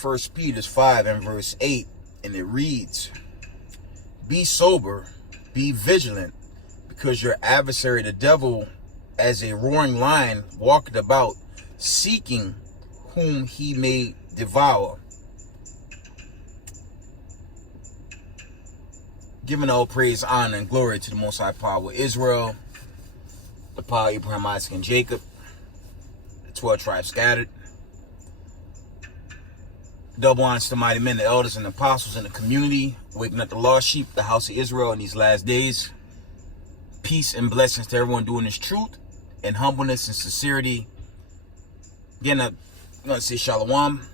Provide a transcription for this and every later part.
1 Peter 5 and verse 8, and it reads, "Be sober, be vigilant, because your adversary the devil, as a roaring lion, walketh about, seeking whom he may devour." Giving all praise, honor, and glory to the Most High Power of Israel, the power of Abraham, Isaac, and Jacob, the 12 tribes scattered. Double honors to the mighty men, the elders, and the apostles in the community, waking up the lost sheep, the house of Israel in these last days. Peace and blessings to everyone doing this truth and humbleness and sincerity. Again, I'm going to say shalom,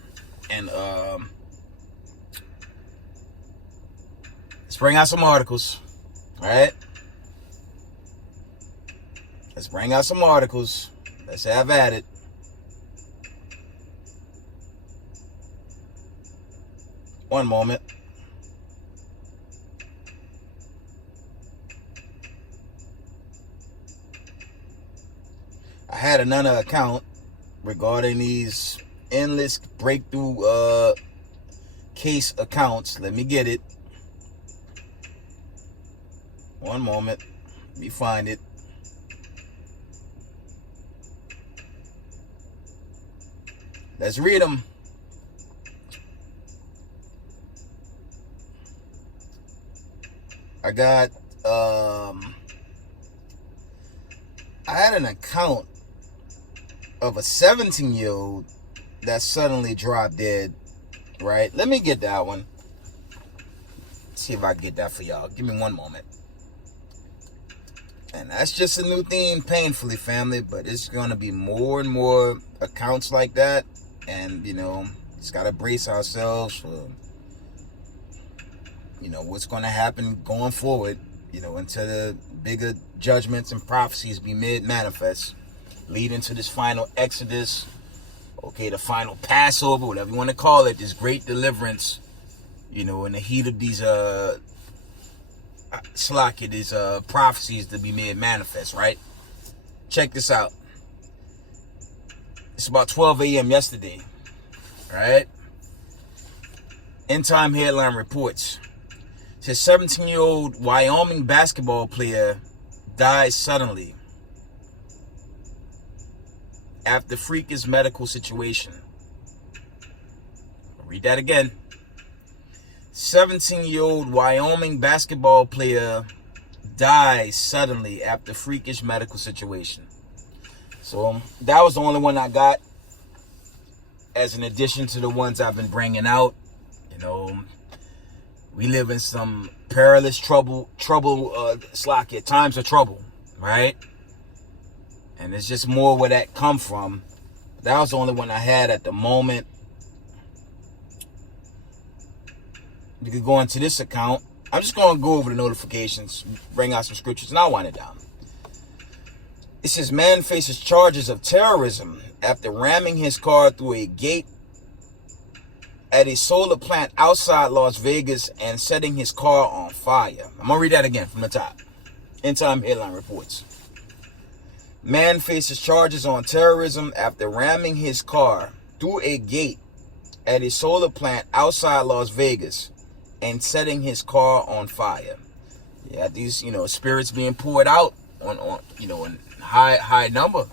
and let's bring out some articles, all right? Let's bring out some articles. Let's have at it. One moment. I had another account regarding these endless breakthrough case accounts. Let me get it. One moment. Let me find it. Let's read them. I got, I had an account of a 17-year-old that suddenly dropped dead, right? Let me get that one. See if I can get that for y'all. Give me one moment. And that's just a new theme, painfully, family, but it's going to be more and more accounts like that. And, you know, just got to brace ourselves for, you know, what's going to happen going forward, you know, until the bigger judgments and prophecies be made manifest, leading to this final Exodus, okay, the final Passover, whatever you want to call it, this great deliverance, you know, in the heat of these, these prophecies to be made manifest, right? Check this out. It's about 12 a.m. yesterday, right? End time headline reports. Says 17-year-old Wyoming basketball player died suddenly after freakish medical situation. I'll read that again. 17-year-old Wyoming basketball player dies suddenly after freakish medical situation. So that was the only one I got as an addition to the ones I've been bringing out. You know, we live in some perilous times of trouble, right? And it's just more where that come from. That was the only one I had at the moment. You could go into this account. I'm just going to go over the notifications, bring out some scriptures, and I'll wind it down. It says, man faces charges of terrorism after ramming his car through a gate at a solar plant outside Las Vegas and setting his car on fire. I'm going to read that again from the top. End time headline reports. Man faces charges on terrorism after ramming his car through a gate at a solar plant outside Las Vegas and setting his car on fire. Yeah, these, you know, spirits being poured out on you know, in high number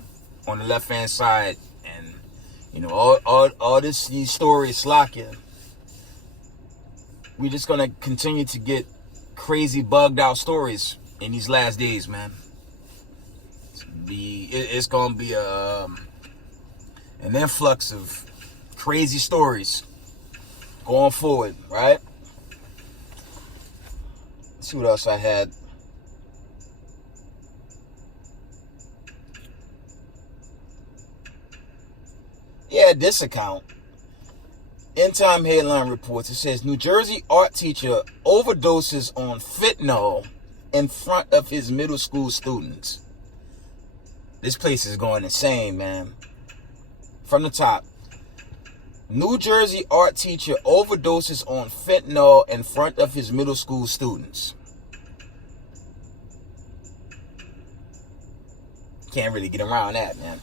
on the left hand side, and you know, all these stories slacking. We're just gonna continue to get crazy bugged out stories in these last days, man. It's gonna be an influx of crazy stories going forward, right? Let's see what else I had. Yeah, this account. End time headline reports. It says New Jersey art teacher overdoses on fentanyl in front of his middle school students. This place is going insane, man. From the top. New Jersey art teacher overdoses on fentanyl in front of his middle school students. Can't really get around that, man.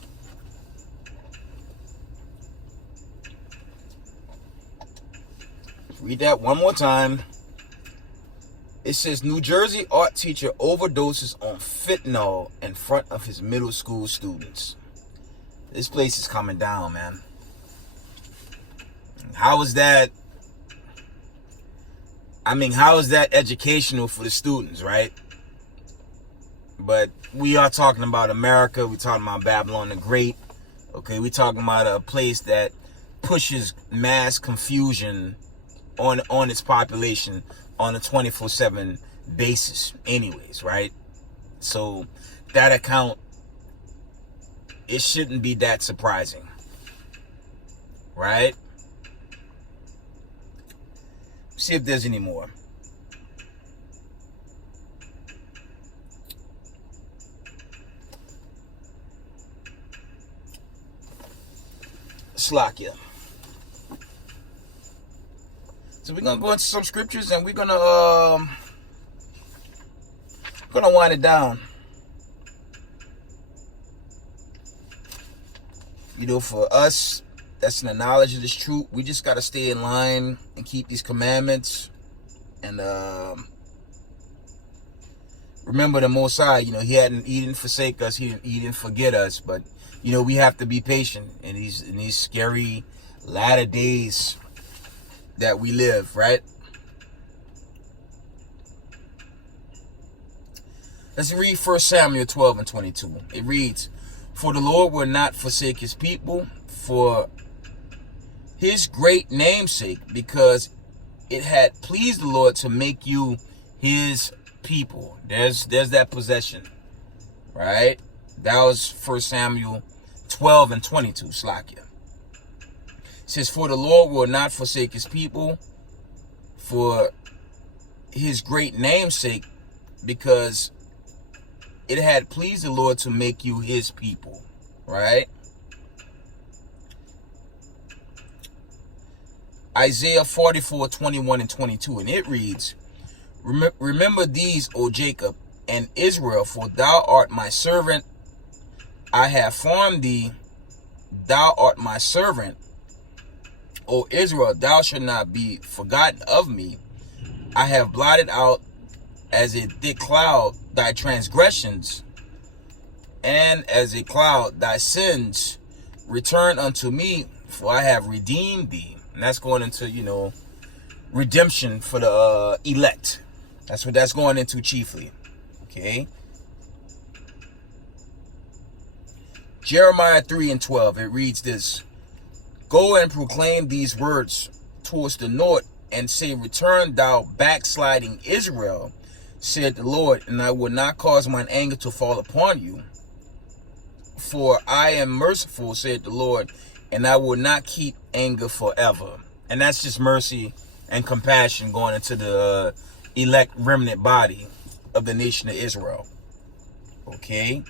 Read that one more time. It says, New Jersey art teacher overdoses on fentanyl in front of his middle school students. This place is coming down, man. How is that? I mean, how is that educational for the students, right? But we are talking about America. We're talking about Babylon the Great. Okay, we're talking about a place that pushes mass confusion on its population on a 24/7 basis anyways, right? So that account, it shouldn't be that surprising, right? See if there's any more. Slakia. So we're gonna go into some scriptures and we're gonna wind it down. You know, for us, that's in the knowledge of this truth. We just gotta stay in line and keep these commandments. And remember the Most High, you know, he didn't forsake us, he didn't forget us, but you know, we have to be patient in these scary latter days that we live, right? Let's read 1 Samuel 12 and 22. It reads, For the Lord will not forsake his people for his great name's sake, because it had pleased the Lord to make you his people. There's that possession, right? That was 1 Samuel 12 and 22, Slakia. It says, For the Lord will not forsake his people for his great name's sake, because it had pleased the Lord to make you his people, right? Isaiah 44, 21 and 22, and it reads, Remember these, O Jacob and Israel, for thou art my servant. I have formed thee, thou art my servant. O Israel, thou shalt not be forgotten of me. I have blotted out as a thick cloud thy transgressions, and as a cloud thy sins. Return unto me, for I have redeemed thee. And that's going into, you know, redemption for the elect. That's what that's going into chiefly. Okay. Jeremiah 3 and 12. It reads this. Go and proclaim these words towards the north, and say, Return thou backsliding Israel, said the Lord, and I will not cause mine anger to fall upon you. For I am merciful, said the Lord, and I will not keep anger forever. And that's just mercy and compassion going into the elect remnant body of the nation of Israel. Okay?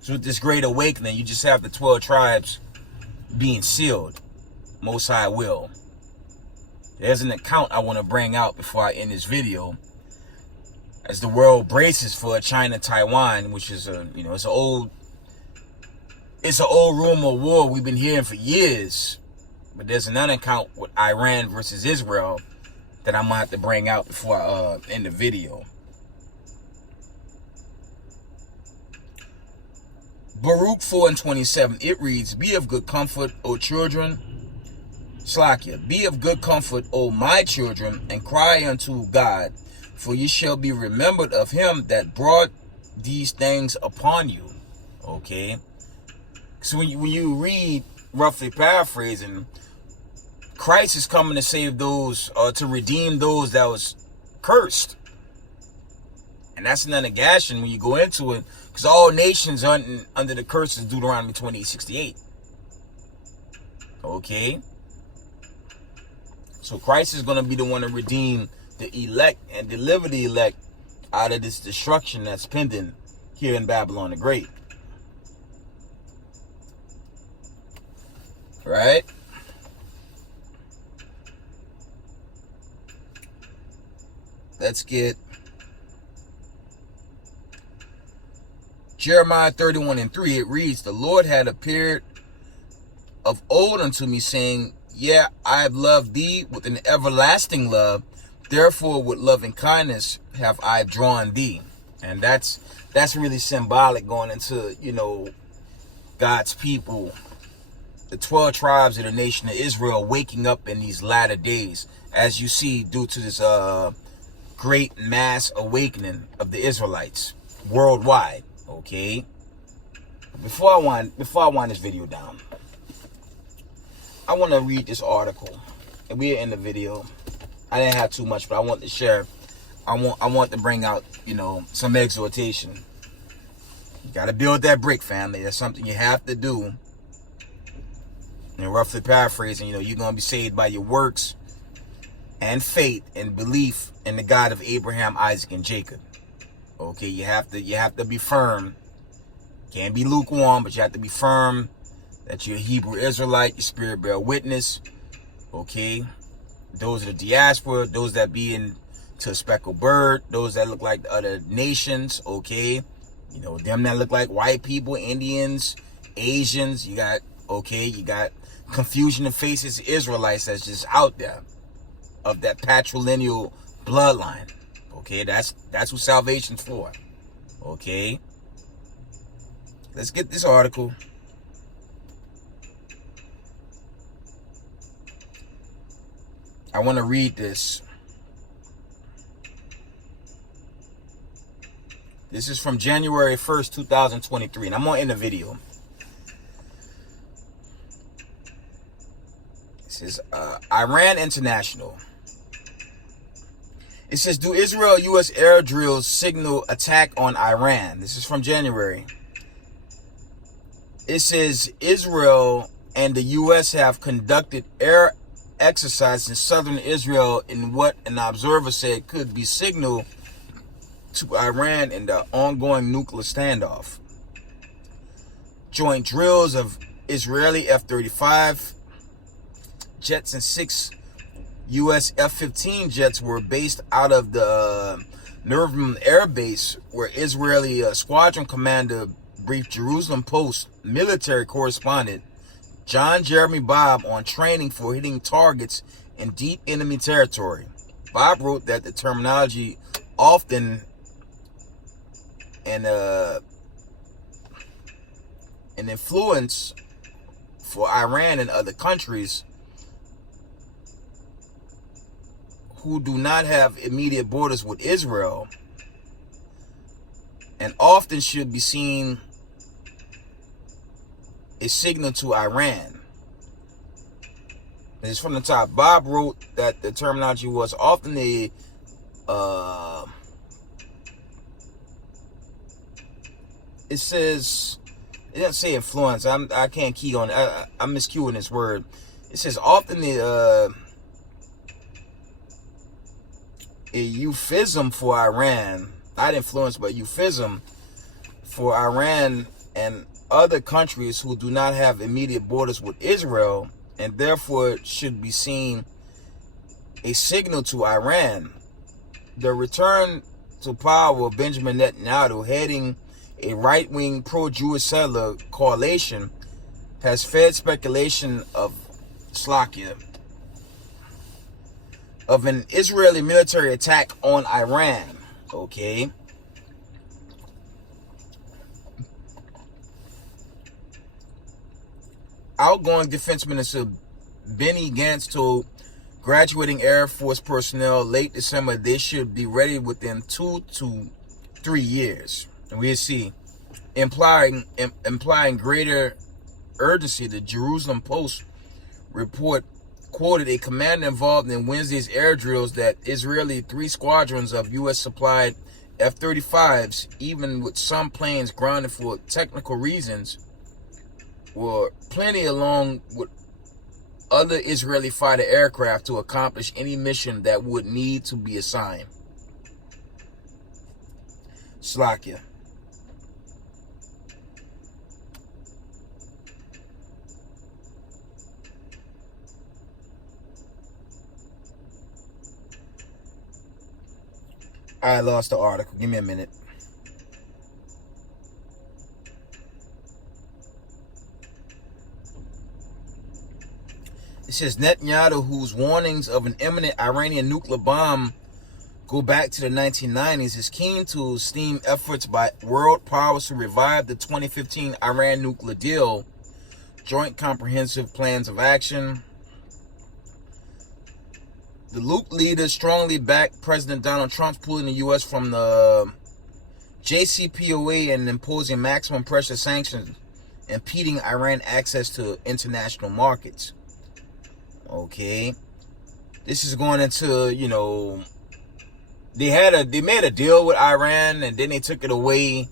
So with this great awakening, you just have the 12 tribes being sealed. Most High will. There's an account I want to bring out before I end this video. As the world braces for China, Taiwan, which is it's an old rumor of war we've been hearing for years. But there's another account with Iran versus Israel that I'm gonna have to bring out before I end the video. Baruch 4 and 27, it reads, Be of good comfort, O children. Slakia, be of good comfort, O my children, and cry unto God, for ye shall be remembered of him that brought these things upon you. Okay? So when you read, roughly paraphrasing, Christ is coming to save those, to redeem those that was cursed. And that's another negation when you go into it, because all nations are under the curse of Deuteronomy 28:68. Okay? So Christ is going to be the one to redeem the elect and deliver the elect out of this destruction that's pending here in Babylon the Great. Right? Let's get Jeremiah 31 and 3. It reads, The Lord had appeared of old unto me, saying, Yeah, I have loved thee with an everlasting love. Therefore, with loving kindness have I drawn thee. And that's really symbolic going into, God's people, the 12 tribes of the nation of Israel waking up in these latter days, as you see, due to this great mass awakening of the Israelites worldwide. Okay. Before I wind this video down, I want to read this article, and we're in the video. I didn't have too much, but I want to share. I want to bring out, some exhortation. You got to build that brick, family. That's something you have to do. And roughly paraphrasing, you're going to be saved by your works and faith and belief in the God of Abraham, Isaac, and Jacob. Okay, you have to be firm. Can't be lukewarm, but you have to be firm that you're a Hebrew Israelite, your spirit bear witness. Okay, those are the diaspora, those that be into a speckled bird, those that look like the other nations. Okay, them that look like white people, Indians, Asians. You got confusion of faces, Israelites that's just out there of that patrilineal bloodline. Okay, that's what salvation's for. Okay, let's get this article. I want to read this. This is from January 1st, 2023, and I'm going to end the video. This is Iran International. It says, do Israel-U.S. air drills signal attack on Iran? This is from January. It says, Israel and the U.S. have conducted air exercises in southern Israel in what an observer said could be signal to Iran in the ongoing nuclear standoff. Joint drills of Israeli F-35 jets and 6 U.S. F-15 jets were based out of the Nervim Air Base, where Israeli squadron commander briefed Jerusalem Post military correspondent John Jeremy Bob on training for hitting targets in deep enemy territory. Bob wrote that the terminology often an influence for Iran and other countries who do not have immediate borders with Israel, and often should be seen a signal to Iran. It's from the top. Bob wrote that the terminology was often a it says, it doesn't say influence. I can't key on it. I'm miscuing this word. It says often a euphemism for Iran, not influence, but euphemism for Iran and other countries who do not have immediate borders with Israel, and therefore should be seen a signal to Iran. The return to power of Benjamin Netanyahu, heading a right-wing pro-Jewish settler coalition, has fed speculation of an Israeli military attack on Iran. Okay. Outgoing Defense Minister Benny Gantz told graduating Air Force personnel late December they should be ready within 2 to 3 years. And we'll see, implying greater urgency. The Jerusalem Post report quoted a commander involved in Wednesday's air drills that Israeli 3 squadrons of U.S. supplied F-35s, even with some planes grounded for technical reasons, were plenty along with other Israeli fighter aircraft to accomplish any mission that would need to be assigned. Slakia. I lost the article. Give me a minute. It says Netanyahu, whose warnings of an imminent Iranian nuclear bomb go back to the 1990s, is keen to stem efforts by world powers to revive the 2015 Iran nuclear deal, joint comprehensive plans of action. The LUC leaders strongly backed President Donald Trump's pulling the U.S. from the JCPOA and imposing maximum pressure sanctions, impeding Iran access to international markets. Okay. This is going into, they made a deal with Iran, and then they took it away.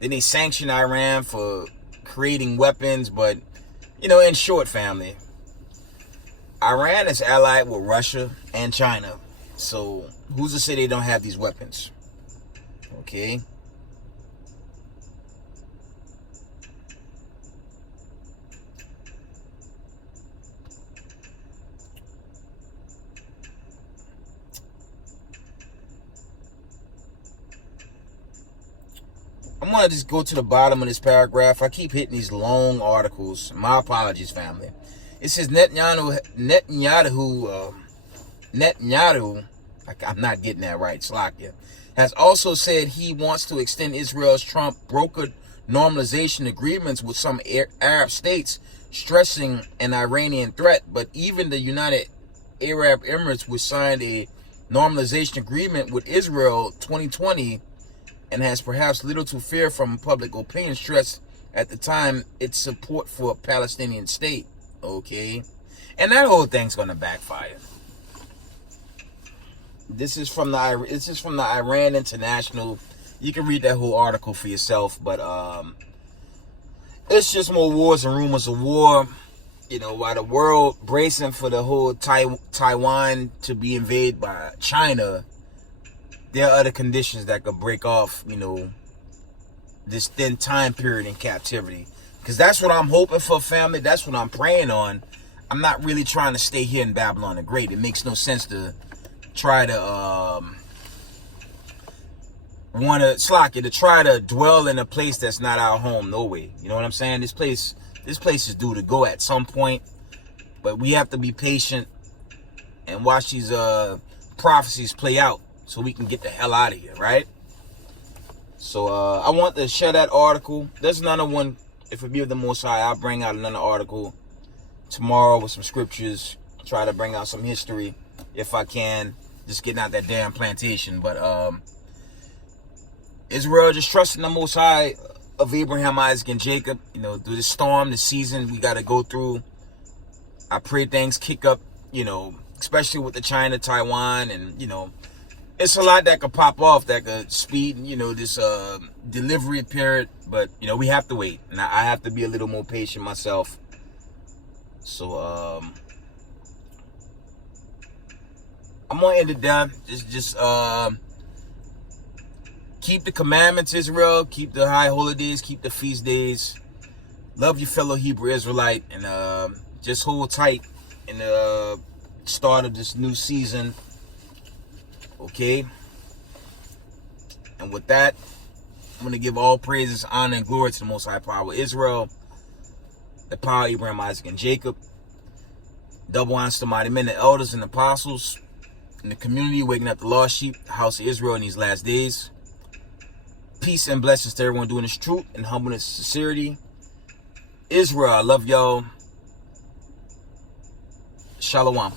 Then they sanctioned Iran for creating weapons. But, in short, family, Iran is allied with Russia and China. So who's to say they don't have these weapons? Okay. I'm going to just go to the bottom of this paragraph. I keep hitting these long articles. My apologies, family. It says Netanyahu, I'm not getting that right, Slakia, has also said he wants to extend Israel's Trump brokered normalization agreements with some Arab states, stressing an Iranian threat. But even the United Arab Emirates, which signed a normalization agreement with Israel 2020, and has perhaps little to fear from public opinion, stressed at the time its support for a Palestinian state. Okay, and that whole thing's gonna backfire. This is from the Iran International. You can read that whole article for yourself, but it's just more wars and rumors of war. While the world bracing for the whole Taiwan to be invaded by China, there are other conditions that could break off, this thin time period in captivity. Because that's what I'm hoping for, family. That's what I'm praying on. I'm not really trying to stay here in Babylon the Great. It makes no sense to try to try to dwell in a place that's not our home. No way. You know what I'm saying? This place is due to go at some point, but we have to be patient and watch these prophecies play out so we can get the hell out of here, right? So I want to share that article. There's another one. If it be of the Most High, I'll bring out another article tomorrow with some scriptures. Try to bring out some history if I can. Just getting out that damn plantation. But Israel just trusting the Most High of Abraham, Isaac, and Jacob. Through the storm, the season we got to go through. I pray things kick up, especially with the China, Taiwan, and, it's a lot that could pop off that could speed, this delivery period. But, we have to wait. And I have to be a little more patient myself. So, I'm going to end it down. Just keep the commandments, Israel. Keep the high holidays. Keep the feast days. Love your fellow Hebrew Israelite. And just hold tight in the start of this new season. Okay, and with that, I'm going to give all praises, honor, and glory to the Most High Power of Israel, the power of Abraham, Isaac, and Jacob. Double honors to mighty men, the elders and apostles in the community, waking up the lost sheep, the house of Israel in these last days. Peace and blessings to everyone doing this truth and humbleness and sincerity. Israel, I love y'all. Shalom.